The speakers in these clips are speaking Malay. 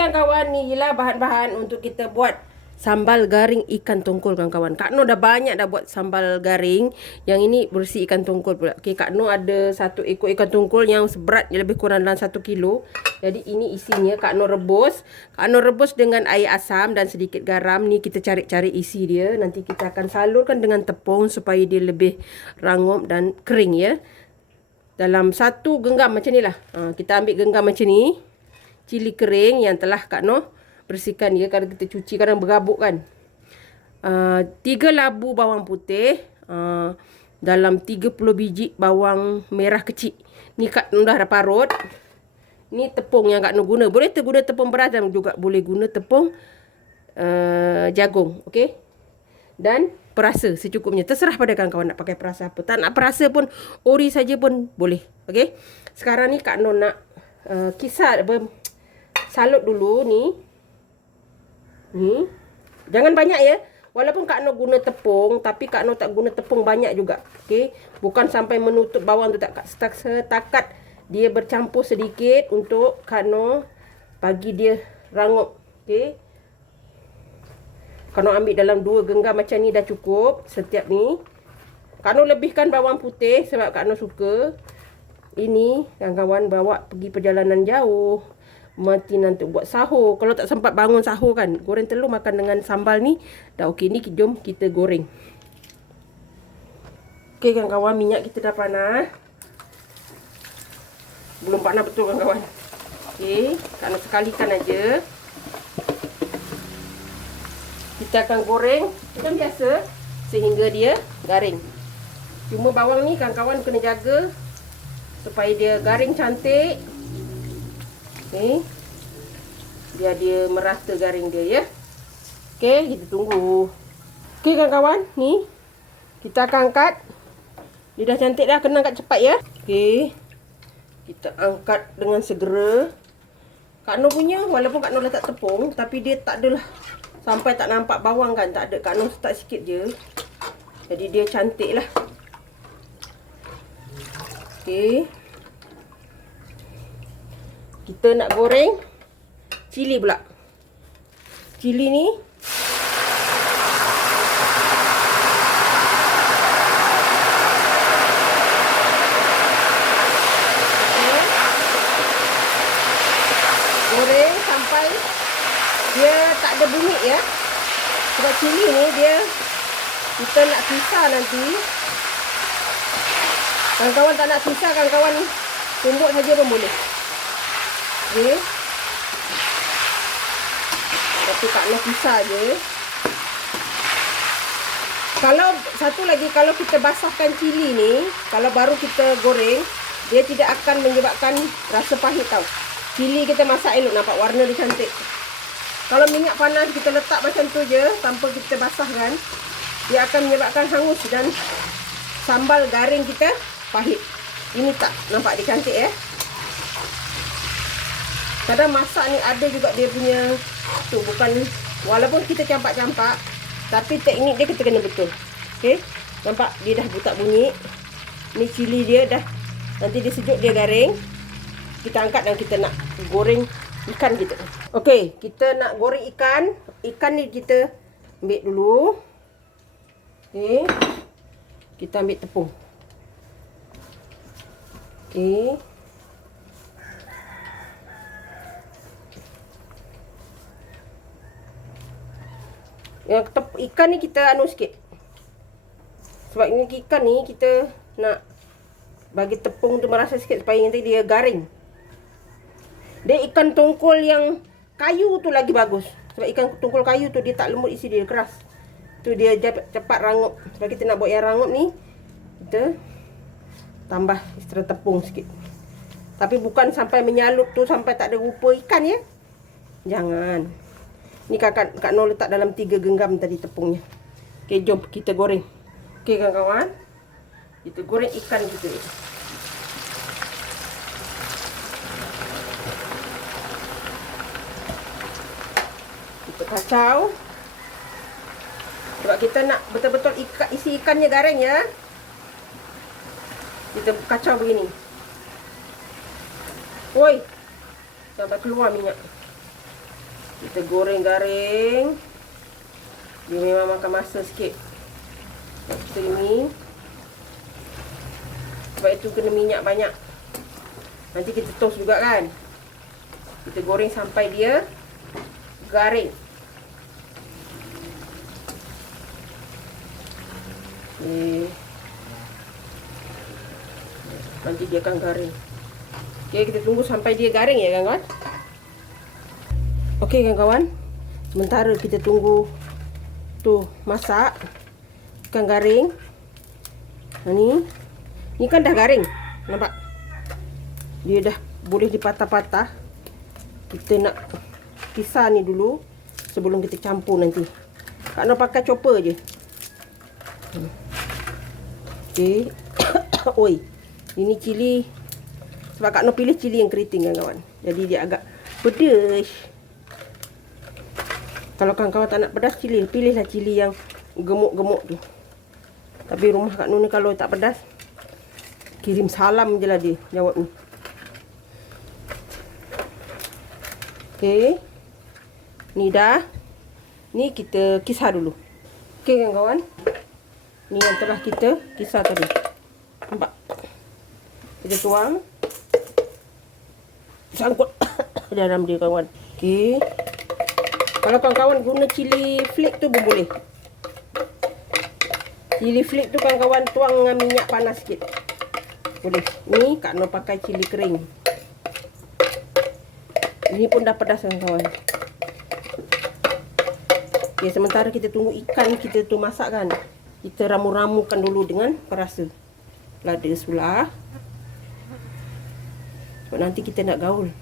kawan-kawan, ni ialah bahan-bahan untuk kita buat sambal garing ikan tongkol kawan-kawan. Kak Noh dah banyak dah buat sambal garing. Yang ini bersih ikan tongkol pula. Okey, Kak Noh ada 1 ekor ikan tongkol yang seberat lebih kurang dalam 1 kilo. Jadi ini isinya Kak Noh rebus. Kak Noh rebus dengan air asam dan sedikit garam. Ni kita cari-cari isi dia. Nanti kita akan salurkan dengan tepung supaya dia lebih rangup dan kering ya. Dalam 1 genggam macam ni lah. Kita ambil genggam macam ni. Cili kering yang telah Kak Noh bersihkan dia. Kadang kita cuci, kadang berabuk kan. 3 labu bawang putih. Dalam 30 biji bawang merah kecil. Ni Kak Noh dah parut. Ni tepung yang Kak Noh guna. Boleh guna tepung beras dan juga boleh guna tepung jagung. Okey. Dan perasa secukupnya. Terserah pada kawan-kawan nak pakai perasa apa. Tak nak perasa pun, ori saja pun boleh. Okey. Sekarang ni Kak Noh nak salut dulu ni. Ni. Jangan banyak ya. Walaupun Kak Noh guna tepung, tapi Kak Noh tak guna tepung banyak juga. Okey. Bukan sampai menutup bawang tu, tak. Setakat dia bercampur sedikit untuk Kak Noh bagi dia rangup. Okey. Kak Noh ambil dalam 2 genggam macam ni dah cukup. Setiap ni. Kak Noh lebihkan bawang putih sebab Kak Noh suka. Ini kawan-kawan bawa pergi perjalanan jauh. Mati nanti buat sahur. Kalau tak sempat bangun sahur kan, goreng telur makan dengan sambal ni dah okey. Ni jom kita goreng. Okey kawan-kawan, minyak kita dah panas. Belum panas betul kawan-kawan. Okey, Kak Noh sekalikan aja. Kita akan goreng macam biasa sehingga dia garing. Cuma bawang ni kawan-kawan kena jaga supaya dia garing cantik. Okey. Biar dia merata garing dia ya. Okey, kita tunggu. Okey kawan-kawan, ni kita akan angkat. Dia dah cantik dah, kena angkat cepat ya. Okey. Kita angkat dengan segera. Kak Noh punya walaupun Kak Noh letak tepung, tapi dia tak adalah sampai tak nampak bawang kan, tak ada. Kak Noh start sikit je. Jadi dia cantik lah. Okey. Kita nak goreng cili pula. Cili ni goreng sampai dia tak ada bunyi ya. Sebab cili ni dia kita nak pisah nanti. Kawan-kawan tak nak pisah, kawan-kawan tumbuk saja pun boleh. Okey. Tapi Kak Noh pisah je. Kalau satu lagi, kalau kita basahkan cili ni, kalau baru kita goreng, dia tidak akan menyebabkan rasa pahit tau. Cili kita masak elok, nampak warna dia cantik. Kalau minyak panas kita letak macam tu je tanpa kita basahkan, dia akan menyebabkan hangus dan sambal garing kita pahit. Ini tak nampak dia cantik ya. Kadang masak ni ada juga dia punya tu, bukan walaupun kita campak-campak, tapi teknik dia kita kena betul. Okey, nampak dia dah butak bunyi. Ni cili dia dah, nanti dia sejuk dia garing. Kita angkat dan kita nak goreng ikan kita. Okey, kita nak goreng ikan. Ikan ni kita ambil dulu. Okey. Kita ambil tepung. Okey. Yang ikan ni kita anu sikit. Sebab ini ikan ni kita nak bagi tepung tu merasa sikit supaya nanti dia garing. Dia ikan tongkol yang kayu tu lagi bagus. Sebab ikan tongkol kayu tu dia tak lembut isi dia, keras. Tu dia cepat rangup. Sebab kita nak buat yang rangup ni, kita tambah extra tepung sikit. Tapi bukan sampai menyalup tu sampai tak ada rupa ikan ya. Jangan. Ni Kak Noh letak dalam 3 genggam tadi tepungnya. Okey, jom kita goreng. Okey kawan-kawan. Kita goreng ikan kita. Kita kacau. Sebab kita nak betul-betul isi ikannya garing ya. Kita kacau begini. Woi. Sampai keluar minyak. Kita goreng garing. Dia memang makan masa sikit. Kita ini. Sebab itu kena minyak banyak. Nanti kita toast juga kan. Kita goreng sampai dia garing. Nanti dia akan garing. Okey, kita tunggu sampai dia garing ya kawan-kawan. Okey kawan-kawan. Sementara kita tunggu tu masak ikan garing. Ni kan dah garing. Nampak? Dia dah boleh dipatah-patah. Kita nak pisah ni dulu sebelum kita campur nanti. Kak Noh pakai chopper je. Okey. Oi. Ini cili. Sebab Kak Noh pilih cili yang keriting kawan-kawan. Jadi dia agak pedas. Kalau kawan-kawan tak nak pedas, pilihlah cili yang gemuk-gemuk tu. Tapi rumah Kak Noh ni kalau tak pedas, kirim salam je lah dia jawab ni. Okey. Ni dah. Ni kita kisar dulu. Okey kawan-kawan. Ni yang telah kita kisar tadi. Nampak? Kita tuang. Sangkut dalam dia kawan. Okey. Kalau kawan-kawan guna cili flake tu pun boleh. Cili flake tu kawan-kawan tuang dengan minyak panas sikit. Boleh. Ni Kak Noh pakai cili kering. Ini pun dah pedas kawan-kawan. Okay, sementara kita tunggu ikan kita tu masak kan. Kita ramu-ramukan dulu dengan perasa lada sebelah. Sebab nanti kita nak gaul.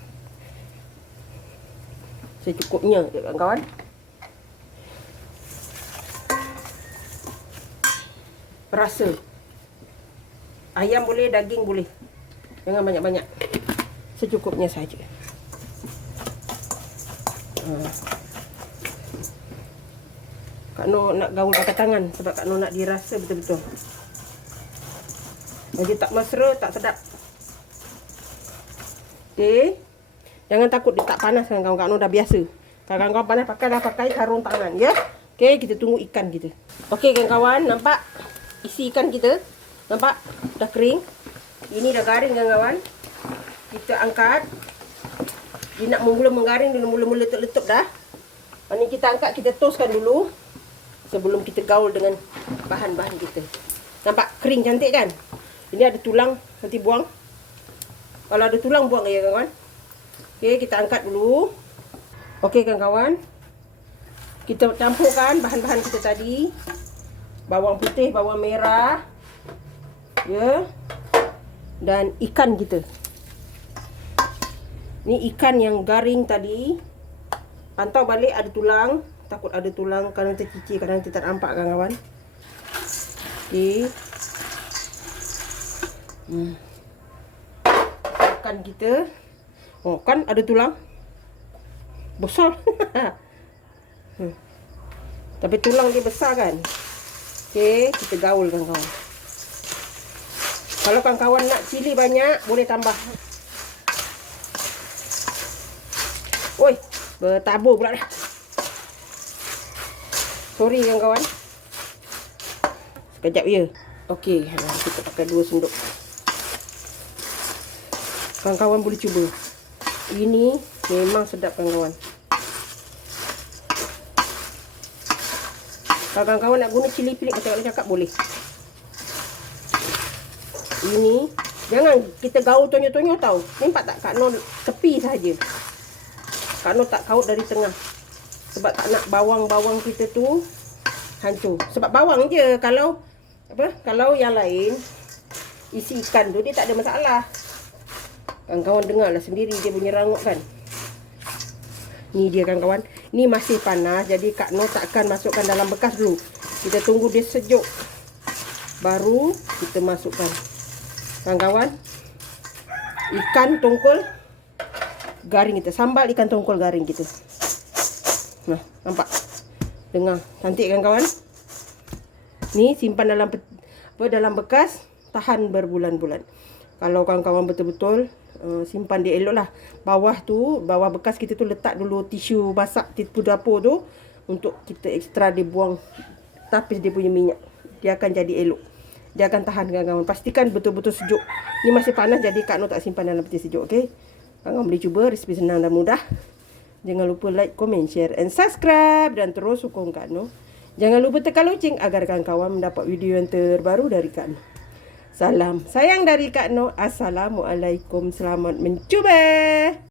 Secukupnya kawan-kawan. Perasa. Ayam boleh, daging boleh. Jangan banyak-banyak. Secukupnya saja. Kak Noh nak gaul pakai tangan sebab Kak Noh nak dirasa betul-betul. Jadi tak mesra, tak sedap. Okey. Jangan takut dia tak panas kan kawan-kawan. Kak Noh dah biasa. Kalau kawan-kawan panas, pakai sarung tangan ya. Okey, kita tunggu ikan kita. Okey kawan-kawan, nampak isi ikan kita? Nampak? Dah kering. Ini dah garing kawan-kawan. Kita angkat. Dia nak mula menggaring, dia mula-mula letup dah. Ini kita angkat, kita toastkan dulu. Sebelum kita gaul dengan bahan-bahan kita. Nampak kering cantik kan? Ini ada tulang, nanti buang. Kalau ada tulang buang ya kawan. Okey, kita angkat dulu. Okey kawan-kawan. Kita campurkan bahan-bahan kita tadi. Bawang putih, bawang merah. Ya. Dan ikan kita. Ni ikan yang garing tadi. Pantau balik ada tulang. Takut ada tulang, kadang tercicir, kadang kita tak nampak kawan-kawan. Okey. Ikan kita. Oh, kan ada tulang. Besar. Tapi tulang dia besar kan. Okey, kita gaul kawan-kawan. Kalau kawan-kawan nak cili banyak, boleh tambah. Oi, bertabur pula dah. Sorry kawan-kawan. Sekejap ya. Okey, kita pakai 2 sendok. Kawan-kawan boleh cuba. Ini memang sedap kawan-kawan. Kalau kawan-kawan nak guna cili pelik macam mana cakap boleh. Ini jangan kita gaul tonyo-tonyo tau. Nampak tak Kak Noh tepi saja. Kak Noh tak kaut dari tengah. Sebab tak nak bawang-bawang kita tu hancur. Sebab bawang je. Kalau kalau yang lain isi ikan tu dia tak ada masalah. Kawan-kawan dengarlah sendiri dia punya rangup kan. Ni dia kawan-kawan. Ni masih panas. Jadi Kak Noh takkan masukkan dalam bekas dulu. Kita tunggu dia sejuk. Baru kita masukkan. Kawan-kawan. Ikan tongkol garing kita. Sambal ikan tongkol garing kita. Nah, nampak? Dengar. Cantik kan kawan? Ni simpan dalam bekas, tahan berbulan-bulan. Kalau kawan-kawan betul-betul simpan dia elok lah. Bawah bekas kita tu letak dulu tisu basah tisu dapur tu, untuk kita ekstra dia buang tapis dia punya minyak. Dia akan jadi elok. Dia akan tahan kawan-kawan. Pastikan betul-betul sejuk. Ni masih panas, jadi Kak Noh tak simpan dalam peti sejuk, okey? Kawan boleh cuba, resipi senang dan mudah. Jangan lupa like, comment, share and subscribe, dan terus sokong Kak Noh. Jangan lupa tekan loceng agar kawan-kawan mendapat video yang terbaru dari Kak Noh. Salam sayang dari Kak Noh. Assalamualaikum. Selamat mencuba.